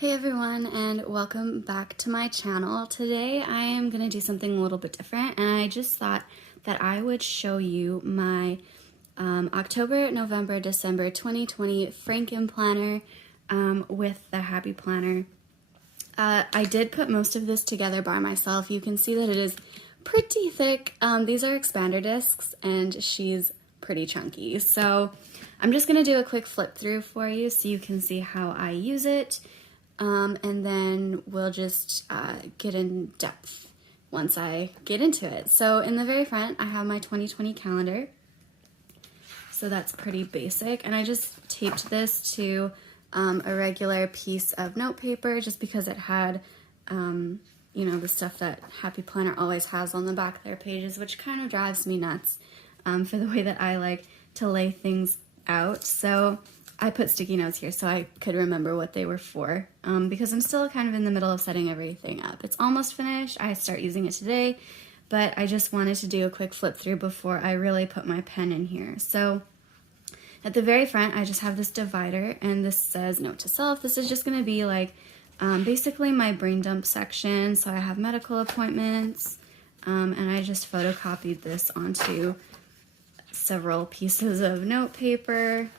Hey everyone, and welcome back to my channel. Today I am going to do something a little bit different, and I just thought that I would show you my October, November, December 2020 Frankenplanner with the Happy Planner. I did put most of this together by myself. You can see that it is pretty thick. These are expander discs, and she's pretty chunky. So I'm just going to do a quick flip through for you so you can see how I use it. And then we'll just get in depth once I get into it. So in the very front, I have my 2020 calendar. So that's pretty basic. And I just taped this to a regular piece of note paper just because it had, you know, the stuff that Happy Planner always has on the back of their pages, which kind of drives me nuts for the way that I like to lay things out. So I put sticky notes here so I could remember what they were for because I'm still kind of in the middle of setting everything up. It's almost finished. I start using it today, but I just wanted to do a quick flip through before I really put my pen in here. So at the very front, I just have this divider, and this says note to self. This is just going to be like basically my brain dump section. So I have medical appointments, and I just photocopied this onto several pieces of note paper.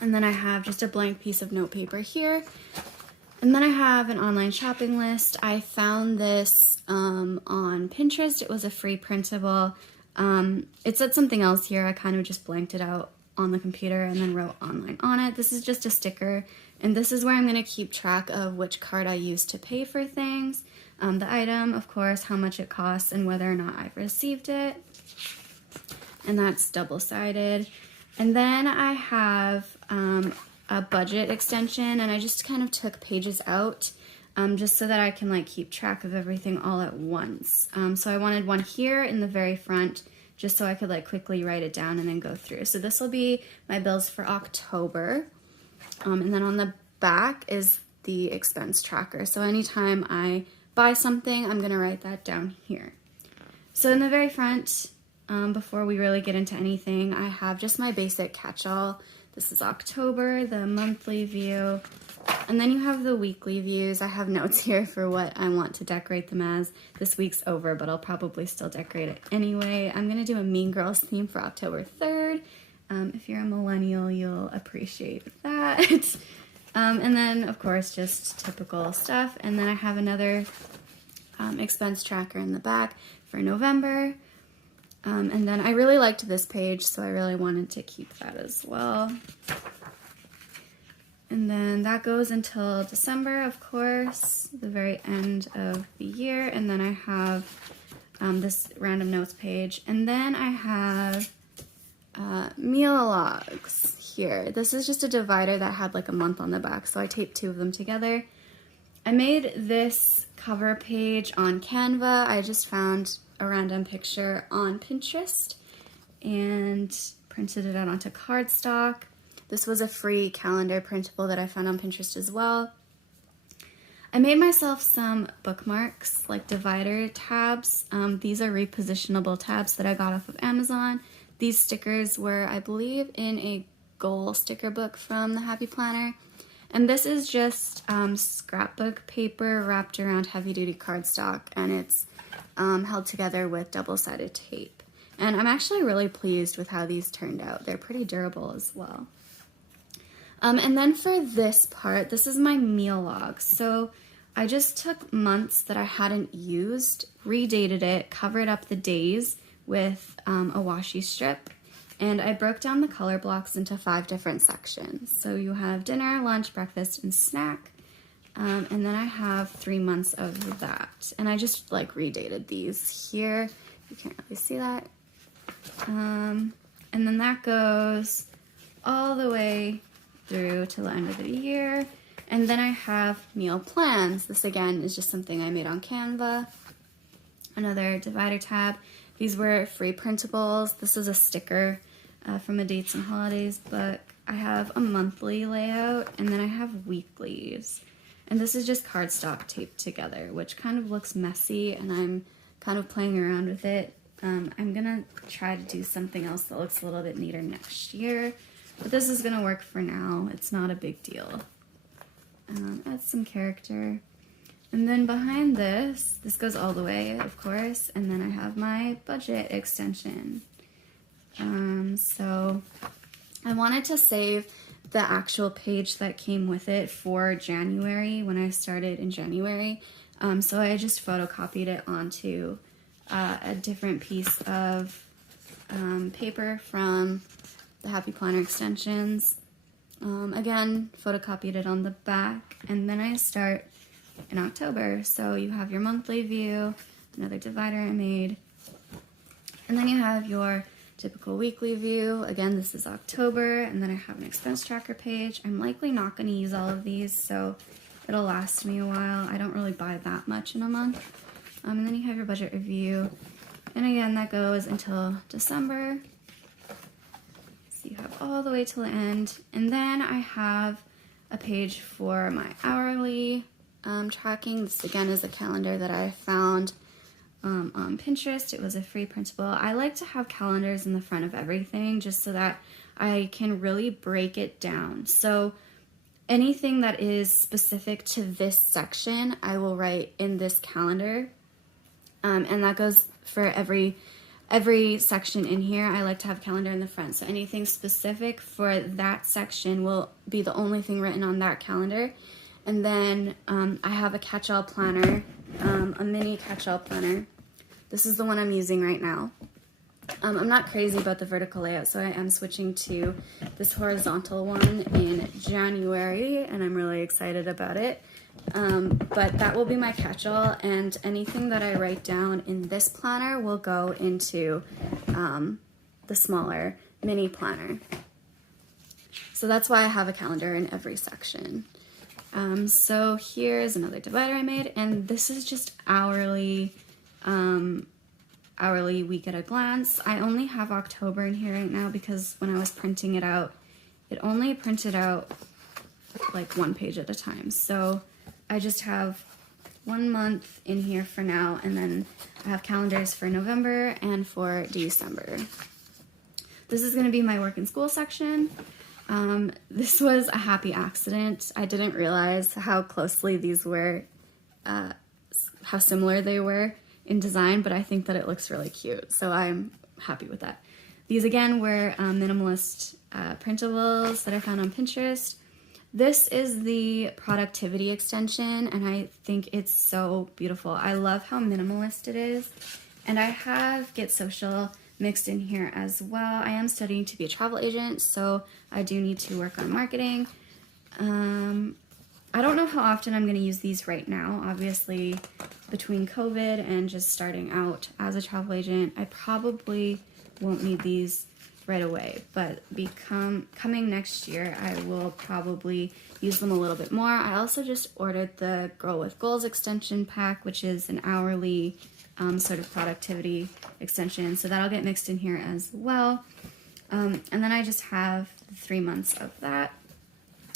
And then I have just a blank piece of note paper here. And then I have an online shopping list. I found this on Pinterest. It was a free printable. It said something else here. I kind of just blanked it out on the computer and then wrote online on it. This is just a sticker. And this is where I'm going to keep track of which card I use to pay for things. The item, of course, how much it costs, and whether or not I've received it. And that's double-sided. And then I have a budget extension, and I just kind of took pages out just so that I can like keep track of everything all at once. So I wanted one here in the very front just so I could like quickly write it down and then go through. So this will be my bills for October. And then on the back is the expense tracker. So anytime I buy something, I'm gonna write that down here. So in the very front, before we really get into anything, I have just my basic catch-all. This is October, the monthly view, and then you have the weekly views. I have notes here for what I want to decorate them as. This week's over, but I'll probably still decorate it anyway. I'm gonna do a Mean Girls theme for October 3rd. If you're a millennial, you'll appreciate that. And then, of course, just typical stuff. And then I have another expense tracker in the back for November. And then I really liked this page, so I really wanted to keep that as well. And then that goes until December, of course, the very end of the year. And then I have this random notes page. And then I have meal logs here. This is just a divider that had like a month on the back, so I taped two of them together. I made this cover page on Canva. I just found a random picture on Pinterest and printed it out onto cardstock. This was a free calendar printable that I found on Pinterest as well. I made myself some bookmarks, like divider tabs. These are repositionable tabs that I got off of Amazon. These stickers were, I believe, in a goal sticker book from the Happy Planner. And this is just scrapbook paper wrapped around heavy-duty cardstock, and it's held together with double-sided tape. And I'm actually really pleased with how these turned out. They're pretty durable as well. And then for this part, this is my meal log. So I just took months that I hadn't used, redated it, covered up the days with a washi strip, and I broke down the color blocks into 5 different sections. So you have dinner, lunch, breakfast, and snack. And then I have 3 months of that. And I just like redated these here. You can't really see that. And then that goes all the way through to the end of the year. And then I have meal plans. This again is just something I made on Canva. Another divider tab. These were free printables. This is a sticker from a dates and holidays book. I have a monthly layout, and then I have weeklies. And this is just cardstock taped together, which kind of looks messy, and I'm kind of playing around with it. I'm gonna try to do something else that looks a little bit neater next year, but this is gonna work for now. It's not a big deal. add some character. And then behind this goes all the way, of course, and then I have my budget extension. So I wanted to save the actual page that came with it for January, when I started in January. So I just photocopied it onto a different piece of paper from the Happy Planner extensions. Again, photocopied it on the back, and then I start in October. So you have your monthly view, another divider I made, and then you have your typical weekly view. Again, this is October, and then I have an expense tracker page. I'm likely not going to use all of these, so it'll last me a while. I don't really buy that much in a month. And then you have your budget review, and again, that goes until December. So you have all the way till the end, and then I have a page for my hourly tracking. This again is a calendar that I found on Pinterest. It was a free printable. I like to have calendars in the front of everything just so that I can really break it down. So anything that is specific to this section, I will write in this calendar. And that goes for every section in here. I like to have a calendar in the front. So anything specific for that section will be the only thing written on that calendar. And then I have a catch-all planner, a mini catch-all planner. This is the one I'm using right now. I'm not crazy about the vertical layout, so I am switching to this horizontal one in January, and I'm really excited about it. But that will be my catch-all, and anything that I write down in this planner will go into the smaller mini planner. So that's why I have a calendar in every section. So here's another divider I made, and this is just hourly week at a glance. I only have October in here right now because when I was printing it out, it only printed out like one page at a time. So I just have 1 month in here for now, and then I have calendars for November and for December. This is going to be my work and school section. This was a happy accident. I didn't realize how closely these were, how similar they were in design, but I think that it looks really cute, so I'm happy with that. These again were minimalist printables that I found on Pinterest. This is the productivity extension, and I think it's so beautiful. I love how minimalist it is, and I have Get Social mixed in here as well. I am studying to be a travel agent, so I do need to work on marketing. I don't know how often I'm going to use these right now. Obviously, between COVID and just starting out as a travel agent, I probably won't need these right away, but coming next year, I will probably use them a little bit more. I also just ordered the Girl with Goals extension pack, which is an hourly sort of productivity extension, so that'll get mixed in here as well. And then I just have 3 months of that.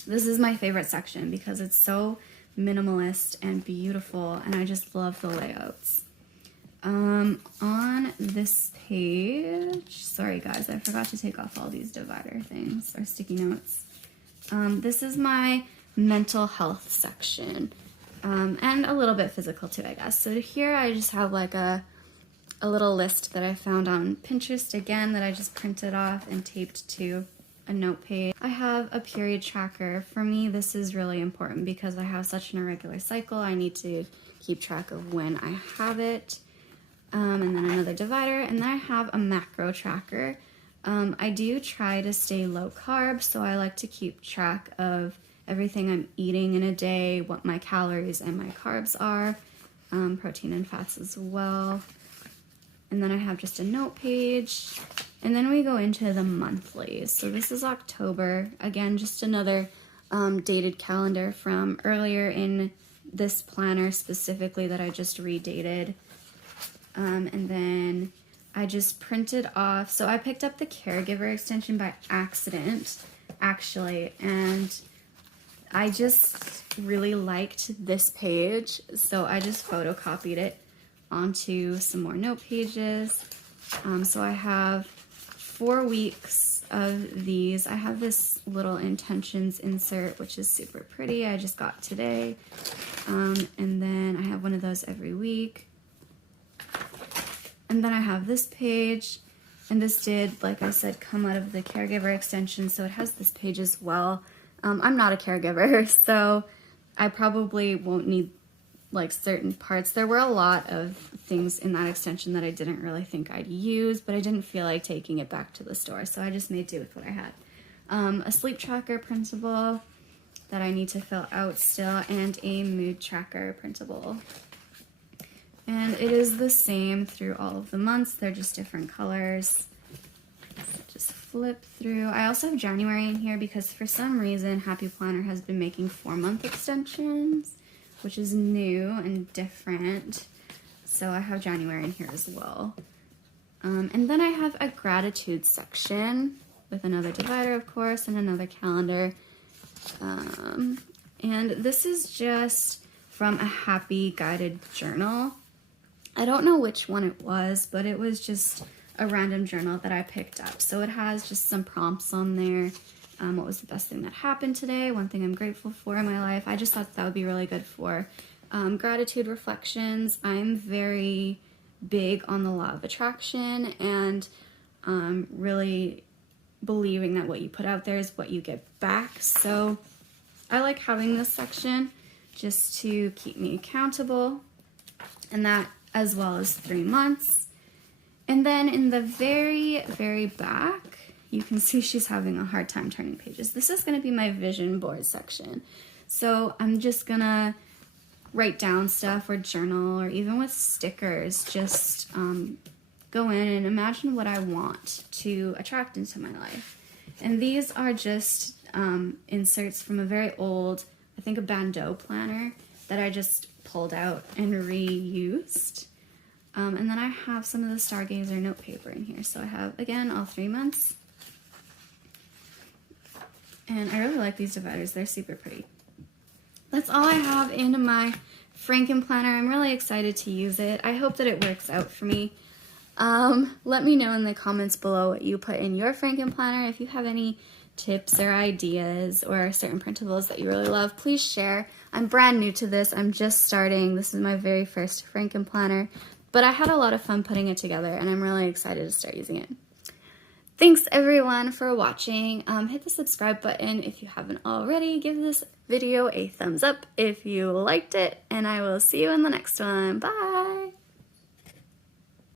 This is my favorite section because it's so minimalist and beautiful, and I just love the layouts. On this page, sorry guys, I forgot to take off all these divider things or sticky notes. This is my mental health section, and a little bit physical too, I guess. So here I just have like a little list that I found on Pinterest again that I just printed off and taped to a note page. I have a period tracker. For me, this is really important because I have such an irregular cycle. I need to keep track of when I have it. And then another divider, and then I have a macro tracker. I do try to stay low carb, so I like to keep track of everything I'm eating in a day, what my calories and my carbs are, protein and fats as well. And then I have just a note page, and then we go into the monthlies. So this is October. Again, just another dated calendar from earlier in this planner specifically that I just redated. And then I just printed off, so I picked up the caregiver extension by accident, actually, and I just really liked this page, so I just photocopied it onto some more note pages. So I have 4 weeks of these. I have this little intentions insert, which is super pretty. I just got today. And then I have one of those every week. And then I have this page, and this did, like I said, come out of the caregiver extension, so it has this page as well. I'm not a caregiver, so I probably won't need like certain parts. There were a lot of things in that extension that I didn't really think I'd use, but I didn't feel like taking it back to the store, so I just made do with what I had. A sleep tracker printable that I need to fill out still, and a mood tracker printable. And it is the same through all of the months. They're just different colors. So just flip through. I also have January in here because for some reason Happy Planner has been making 4-month extensions, which is new and different. So I have January in here as well. And then I have a gratitude section with another divider, of course, and another calendar. And this is just from a happy guided journal. I don't know which one it was, but it was just a random journal that I picked up. So it has just some prompts on there. What was the best thing that happened today? One thing I'm grateful for in my life. I just thought that would be really good for gratitude reflections. I'm very big on the law of attraction and really believing that what you put out there is what you get back. So I like having this section just to keep me accountable, and that as well as 3 months. And then in the very, very back, you can see she's having a hard time turning pages. This is going to be my vision board section. So I'm just going to write down stuff or journal, or even with stickers, just go in and imagine what I want to attract into my life. And these are just inserts from a very old, I think a bandeau planner that I just pulled out and reused. And then I have some of the Stargazer note paper in here. So I have, again, all 3 months. And I really like these dividers. They're super pretty. That's all I have in my Frankenplanner. I'm really excited to use it. I hope that it works out for me. Let me know in the comments below what you put in your Frankenplanner. If you have any tips or ideas or certain printables that you really love, please share. I'm brand new to this. I'm just starting. This is my very first Frankenplanner, but I had a lot of fun putting it together, and I'm really excited to start using it. Thanks everyone for watching. Hit the subscribe button if you haven't already. Give this video a thumbs up if you liked it, and I will see you in the next one. Bye!